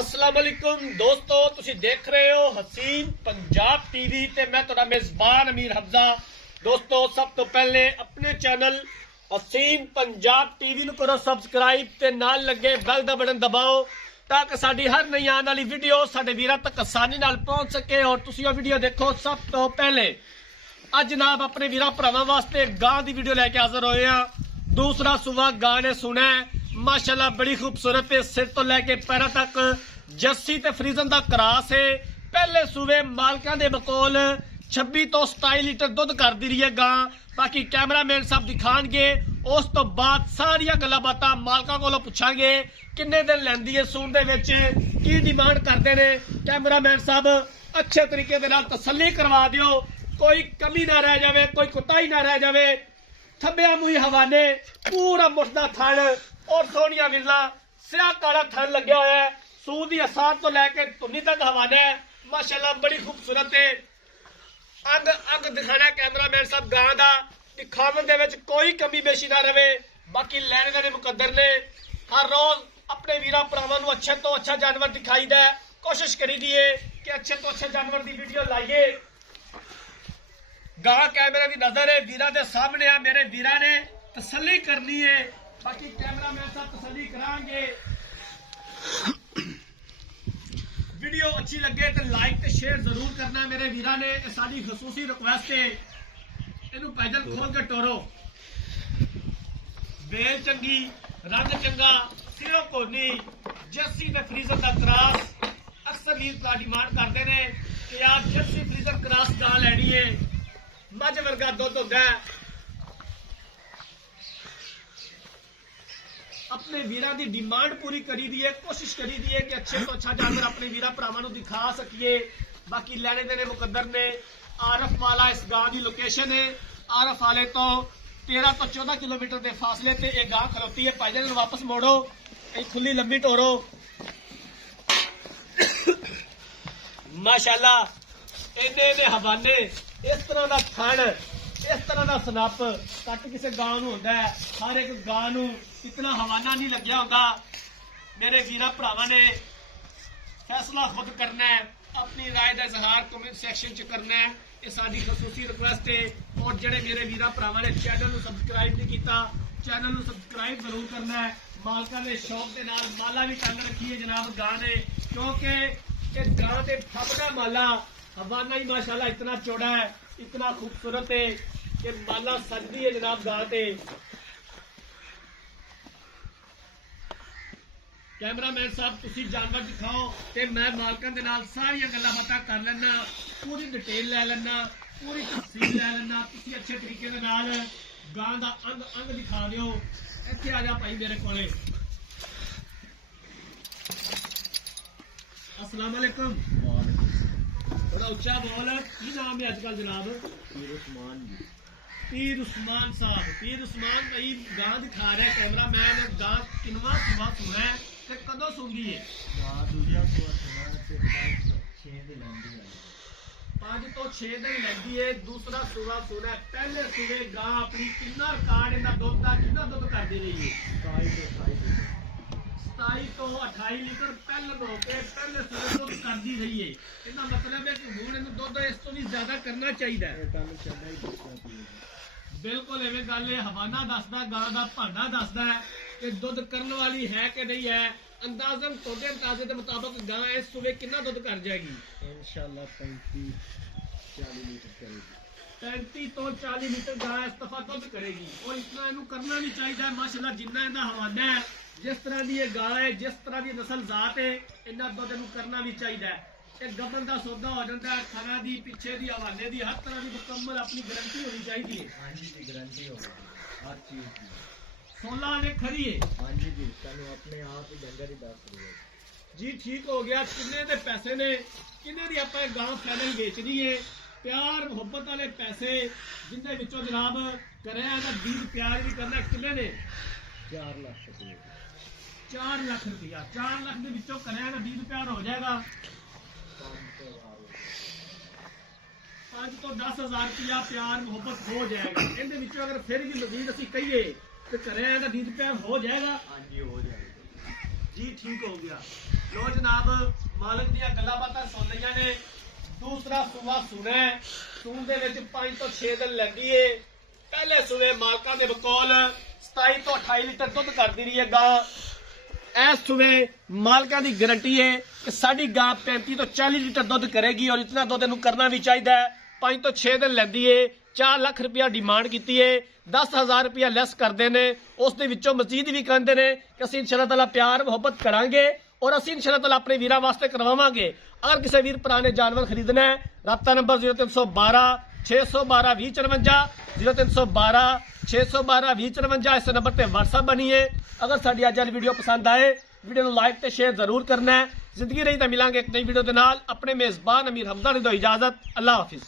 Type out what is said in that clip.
अस्सलाम वालेकुम दोस्तों, तुसी देख रहे हो हसीन पंजाब टीवी ते मैं तुहाडा मेजबान अमीर हफ्जा। दोस्तों, सब तो पहले अपने चैनल हसीन पंजाब टीवी नूं करो सबसक्राइब ते नाल लगे बैल दा बटन दबाओ ताकि साडी हर नई आने वाली वीडियो साडे वीरां तक आसानी नाल पहुंच सके और तुसी वो वीडियो देखो। सब तो पहले अज जनाब अपने वीरां भरावां वास्ते गां दी वीडियो लैके हाजिर होए हां। दूसरा सुबह गां ने सुना माशाल्लाह बड़ी खूबसूरत है, सिर तो लैके पैरों तक जस्सी ते फ्रीजन दा क्रास है। पहले सूबे मालकां दे बकोल 26 तो 27 लीटर दुध करदी रही है गां। बाकी कैमरामैन साहब दिखाणगे, उस तो बाद सारिया गल्लां बातां मालकां कोलों पुछांगे किन्ने दिन लैंदी है सूण दे विच, की डिमांड करदे ने। कैमरामैन साहब अच्छे तरीके दे नाल तसल्ली करवा दिओ, कोई कमी ना रह जावे, कोई कुताही ना रह जावे। थब्बिया मुही हवाने पूरा मुठदा थण और सोनिया विरला स्याह काला थन लग्या होया है। सूद दी असार तो लैके धुनी तक हवाना है, माशाल्लाह बड़ी खूबसूरत है। अंग अंग दिखाना कैमरामैन साहब गां दा, दिखावन दे विच कोई कमी बेशी ना रहे। बाकी लैने देने मुकद्दर ने, हर रोज अपने वीरां भरावां नूं अच्छे तो अच्छा जानवर दिखाईदा है। कोशिश करी दिए कि अच्छे तो अच्छे जानवर की वीडियो लाइए। गां कैमरे की नजर है, वीरां दे सामने आ, मेरे वीरां ने तसल्ली करनी है। बाकी कैमरामैन साहब तसल्ली करांगे। वीडियो अच्छी लगे तो लाइक ते शेयर जरूर करना मेरे वीरां ने, साडी खसूसी रिक्वेस्ट है। इनू पैदल खोल के टोरो, बेल चंगी, रंग चंगा, सिरों कोनी, जर्सी ते फ्रीजर दा क्रॉस। अक्सर वीर भरा डिमांड करते हैं कि यार जर्सी फ्रीजर क्रॉस गां लैनी है, मझ वर्गा दुध होंदा है। अपने वीरां की डिमांड पूरी करी दी है, कोशिश करी दी है कि अच्छे तो अच्छा जानवर अपने वीरां भरावां नूं दिखा सकिए। बाकी लैने देने मुकद्दर ने। आरफ वाला इस गांव की लोकेशन है। आरफ वाले तो 13 तो 14 किलोमीटर के फासले से यह गांव खलोती है। पाइदे ने वापस मोड़ो, खुली लंबी टोरो। माशाल्लाह इन्ने हवाने, इस तरह का थण, इस तरह का सनप कट किसी गां नूं हुंदा है। हर एक गां नूं इतना हवाना नहीं लग्या हुंदा। मेरे वीरां भरावां ने फैसला खुद करना है, अपनी राय का इजहार कमेंट सैक्शन च करना है। ये साडी खसूसी रिक्वेस्ट है। और जेडे मेरे वीरां भरावां ने चैनल नूं सबसक्राइब नहीं कीता, चैनल नूं सबसक्राइब जरूर करना है। मालकां ने शौक के नाल माला भी टंग रखी है जनाब गां ने, क्योंकि ये गां दे ठप्पदा माला हवाना ही माशाल्लाह इतना चौड़ा है, इतना खूबसूरत है कि माला सजदी है जनाब गां ते। कैमरामैन साहब तुसी जानवर दिखाओ ते मैं मालकां दे नाल सारियां गल्लां बातां कर लैना, पूरी डिटेल लै लैना, पूरी तफसील लै लैना। तुसी अच्छे तरीके दे नाल गां दा अंग अंग दिखा दिओ। इत्थे आ जा भाई मेरे कोले। अस्सलाम वालेकुम। थोड़ा उच्चा बोल, की नाम है अजकल जनाब? पीर उस्मान जी। पीर उस्मान साहब। पीर उस्मान भाई गां दिखा रहा है कैमरामैन। गां किनवा सुबह सुना है ते कदों सुंदी है? दूजा सुबह सुना से 5-6 दिन लंदी है, 5 तो 6 दिन लगी है। दूसरा सुबह सुना है। पहले सुबह गां अपनी कितना रिकॉर्ड इनका दुध का कितना दुध करती रही है? 27 तो 28 लीटर पहले होके पहले सुबह दुध करती रही है। इसका मतलब है कि हुण इन्हूं दुध इस तो भी ज्यादा करना चाहिए। बिल्कुल इवें गल है। हवाना दसदा, गां दा भांडा दसदा है कि दुध करने वाली है कि नहीं है। अंदाजन तोड़े अंदाजे के मुताबिक गां इस सुबह कितना दुध कर जाएगी? इंशाल्लाह 35-40 लीटर करेगी। 35 तो 40 लीटर गां इस दफा दुध करेगी। और इतना इनू करना नहीं चाहिए माशाल्लाह, जिन्ना इनका हवाना है, जिस तरह की यह गां है, जिस तरह की नस्ल जात है, इन्ना दुध इनू करना भी चाहिए। एक गबन का सौदा हो जाता है, खाना की पिछे की हवाले की हर तरह की मुकम्मल अपनी गारंटी होनी चाहिए। हाँ जी जी, गारंटी होगी हर चीज की। 16 ने खरी है। हाँ जी जी, तुम अपने आप ही डंगर ही दस रहे हो जी। ठीक हो गया। किन्ने दे पैसे ने, किन्ने दी आपां गां फाइनल बेचनी है? प्यार मुहब्बत वाले पैसे जिंदे विचों जनाब कराया ना, बीज प्यार भी करना। किन्ने ने? 4 लाख रुपये। 4 लाख रुपया। 4 लाख के विचों कराया ना, बीज प्यार हो जाएगा। 5 तो 10,000 रुपया प्यार मुहब्बत हो जाएगा। इनके विचों अगर फिर भी मजीद असीं कहिए तो कराया ना, बीज प्यार हो जाएगा। हाँ जी, हो जाएगा। जी ठीक हो गया। लो जनाब मालिक दियां गल्लां बातां सुन लईयां ने। दूसरा सूआ सुना है, सून दे विच 5 ਤੋਂ 6 दिन लैंदी है। पहले सूए मालकां दे बकौल 27 ਤੋਂ 28 लीटर दुध करदी रही है गां। इस सूए मालकां दी गारंटी है कि साडी गां 35 ਤੋਂ 40 लीटर दुध करेगी और इतना दुध इहनूं करना भी चाहिए। 5 ਤੋਂ 6 दिन लैंदी है। 4 ਲੱਖ रुपया डिमांड की है। 10,000 रुपया लैस करते हैं। उस दे विचों मजीद भी कहते हैं कि असीं इंशाअल्लाह ताला प्यार मुहब्बत करांगे और असीं इंशाअल्लाह ताला अपने वीरां वास्ते करवावांगे। अगर किसी वीर भरा ने जानवर खरीदना है, राब्ता नंबर 0312 612 2054 0312 612 2054 इस नंबर पर व्हाट्सअप बनी है। अगर साडी अज वाली वीडियो पसंद आए वीडियो को लाइक ते शेयर जरूर करना है। जिंदगी रही तो मिलांगे एक नई वीडियो के नाल। अपने मेजबान अमीर हमजा ने दो इजाजत। अल्लाह हाफिज।